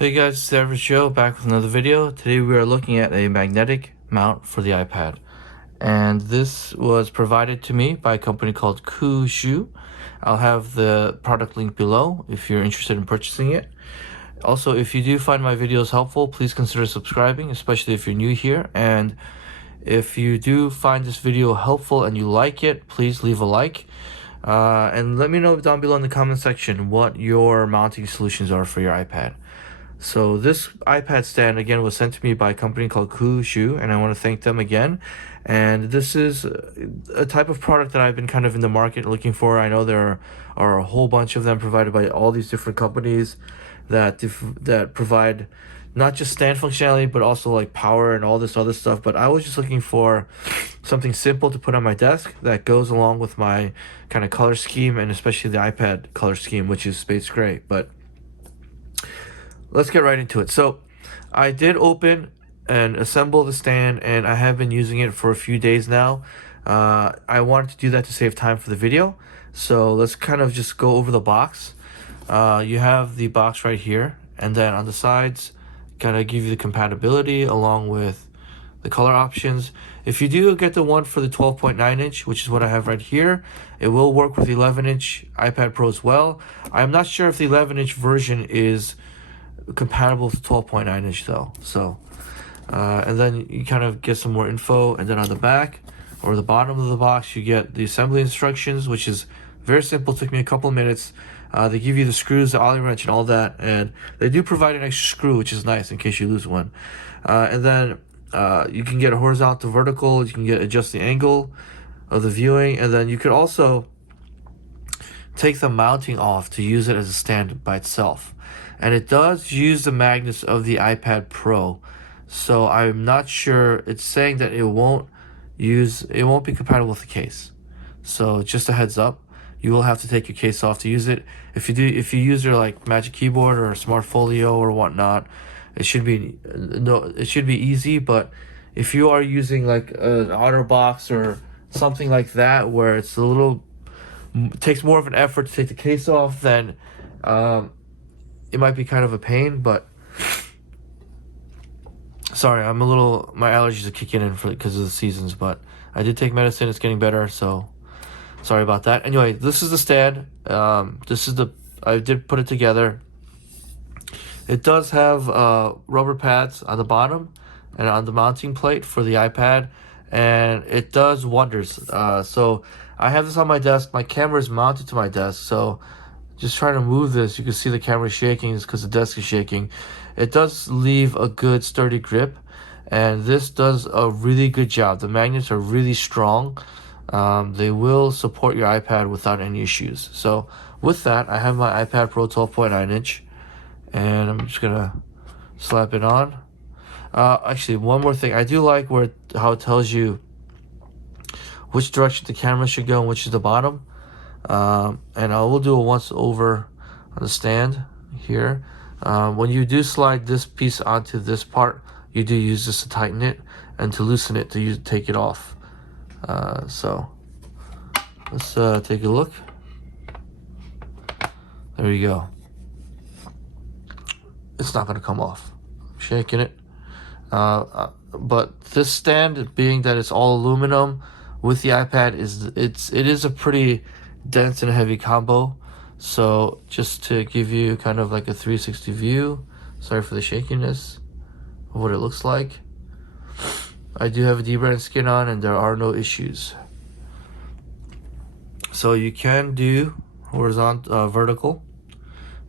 Hey guys, it's the Average Joe back with another video. Today we are looking at a magnetic mount for the iPad. And this was provided to me by a company called Ku Xiu. I'll have the product link below if you're interested in purchasing it. Also, if you do find my videos helpful, please consider subscribing, especially if you're new here. And if you do find this video helpful and you like it, please leave a like. And let me know down below in the comment section what your mounting solutions are for your iPad. So this iPad stand again was sent to me by a company called Ku Xiu, and I want to thank them again. And this is a type of product that I've been kind of in the market looking for. I know there are a whole bunch of them provided by all these different companies that provide not just stand functionality but also like power and all this other stuff. But I was just looking for something simple to put on my desk that goes along with my kind of color scheme, and especially the iPad color scheme, which is space gray. But let's get right into it. So I did open and assemble the stand, and I have been using it for a few days now. I wanted to do that to save time for the video. So let's kind of just go over the box. You have the box right here, and then on the sides, kind of give you the compatibility along with the color options. If you do get the one for the 12.9 inch, which is what I have right here, it will work with the 11-inch iPad Pro as well. I'm not sure if the 11-inch version is compatible with 12.9 inch though. So and then you kind of get some more info, and then on the back or the bottom of the box you get the assembly instructions, which is very simple. It took me a couple of minutes. They give you the screws, the Allen wrench, and all that, and they do provide an extra screw, which is nice in case you lose one. And then you can get a horizontal, vertical. You can adjust the angle of the viewing, and then you could also take the mounting off to use it as a stand by itself. And it does use the magnets of the iPad Pro, so I'm not sure. It's saying that it won't be compatible with the case. So just a heads up, you will have to take your case off to use it. If you use your like Magic Keyboard or Smart Folio or whatnot, it should be easy. But if you are using like an OtterBox or something like that, where it's takes more of an effort to take the case off, then it might be kind of a pain. But sorry, my allergies are kicking in because of the seasons, but I did take medicine. It's getting better, so sorry about that. Anyway, this is the stand. I did put it together. It does have rubber pads on the bottom and on the mounting plate for the iPad, and it does wonders. So I have this on my desk. My camera is mounted to my desk, so just trying to move this, you can see the camera shaking. It's because the desk is shaking. It does leave a good sturdy grip, and this does a really good job. The magnets are really strong. They will support your iPad without any issues. So with that, I have my iPad Pro 12.9 inch, and I'm just gonna slap it on. Actually, one more thing. I do like how it tells you which direction the camera should go and which is the bottom. And I will do a once over on the stand here. When you do slide this piece onto this part, you do use this to tighten it, and to loosen it to take it off. So let's take a look. There you go. It's not going to come off. I'm shaking it. But this stand, being that it's all aluminum with the iPad, it is a pretty dense and heavy combo. So just to give you kind of like a 360 view, sorry for the shakiness of what it looks like. I do have a dbrand skin on, and there are no issues. So you can do horizontal, vertical,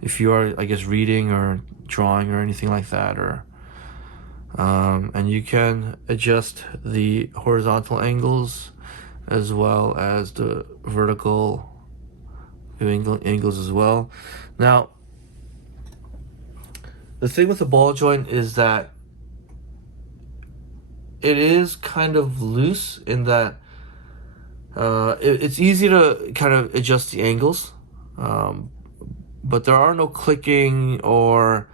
if you are, I guess, reading or drawing or anything like that, or and you can adjust the horizontal angles as well as the vertical angles as well. Now, the thing with the ball joint is that it is kind of loose in that it's easy to kind of adjust the angles, but there are no clicking or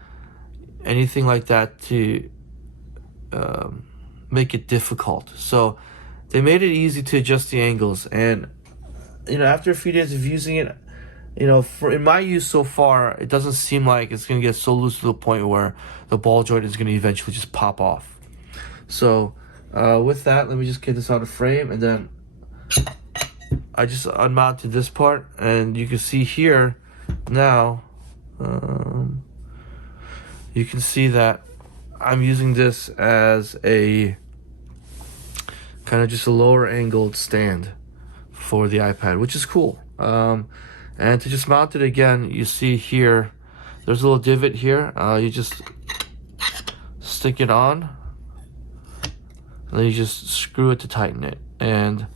anything like that to make it difficult. So they made it easy to adjust the angles, and after a few days of using it, you know, for in my use so far, it doesn't seem like it's gonna get so loose to the point where the ball joint is gonna eventually just pop off. So with that, let me just get this out of frame, and then I just unmounted this part, and you can see here now, you can see that I'm using this as a kind of just a lower angled stand for the iPad, which is cool. And to just mount it again, you see here, there's a little divot here. You just stick it on, and then you just screw it to tighten it. And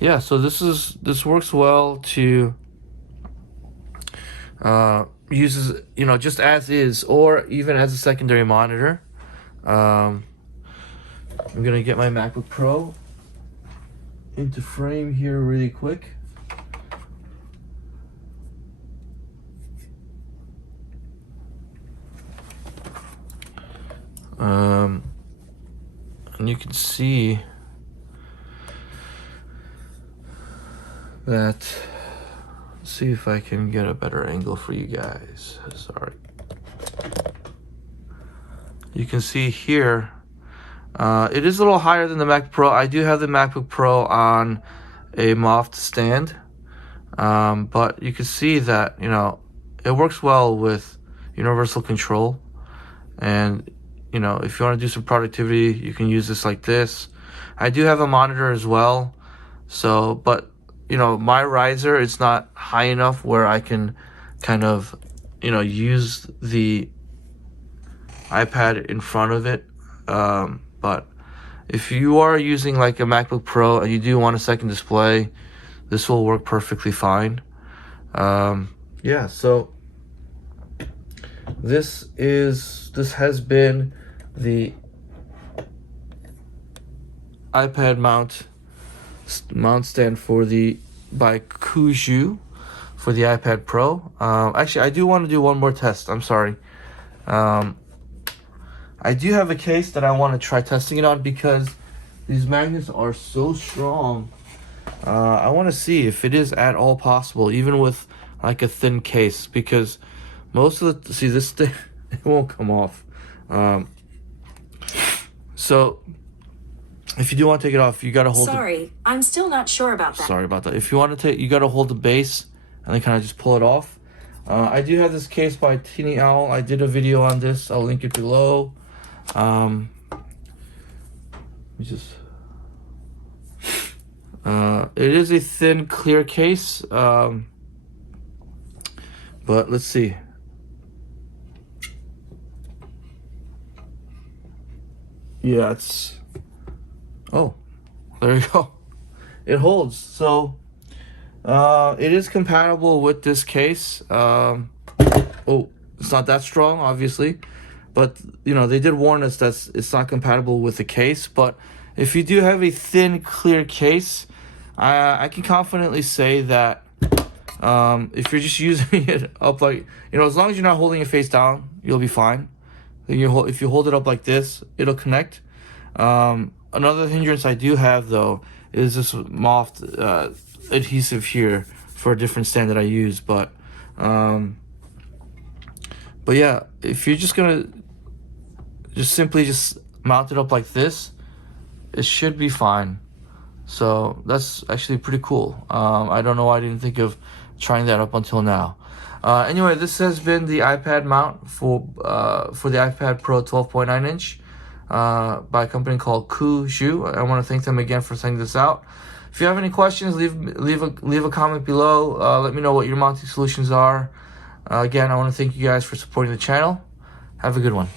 yeah, so this works well to uses, you know, just as is, or even as a secondary monitor. I'm gonna get my MacBook Pro into frame here really quick. And you can see that, let's see if I can get a better angle for you guys. Sorry. You can see here, it is a little higher than the MacBook Pro. I do have the MacBook Pro on a moffed stand, but you can see that, you know, it works well with universal control. And you know, if you want to do some productivity, you can use this like this. I do have a monitor as well, so, but you know, my riser is not high enough where I can kind of, you know, use the iPad in front of it. But if you are using like a MacBook Pro and you do want a second display, this will work perfectly fine. Yeah, so this has been the iPad mount stand by Ku Xiu for the iPad Pro. Actually, I do want to do one more test. I'm sorry. I do have a case that I want to try testing it on because these magnets are so strong. I want to see if it is at all possible, even with like a thin case, because most of the, see this thing, it won't come off. So if you do want to take it off, you got to hold I'm still not sure about that. Sorry about that. If you want to take, you got to hold the base and then kind of just pull it off. I do have this case by Teeny Owl. I did a video on this. I'll link it below. It is a thin, clear case. But let's see. Yeah, it's, oh, there you go. It holds. So it is compatible with this case. Oh, it's not that strong, obviously, but you know, they did warn us that it's not compatible with the case. But if you do have a thin, clear case, I can confidently say that if you're just using it up like, you know, as long as you're not holding it face down, you'll be fine. If you hold it up like this, it'll connect. Another hindrance I do have though is this moffed adhesive here for a different stand that I use. But yeah, if you're just gonna simply mount it up like this, it should be fine. So that's actually pretty cool. I don't know why I didn't think of trying that up until now. Anyway, this has been the iPad mount for the iPad Pro 12.9 inch by a company called Ku Xiu. I want to thank them again for sending this out. If you have any questions, leave a comment below. Let me know what your mounting solutions are. Again, I want to thank you guys for supporting the channel. Have a good one.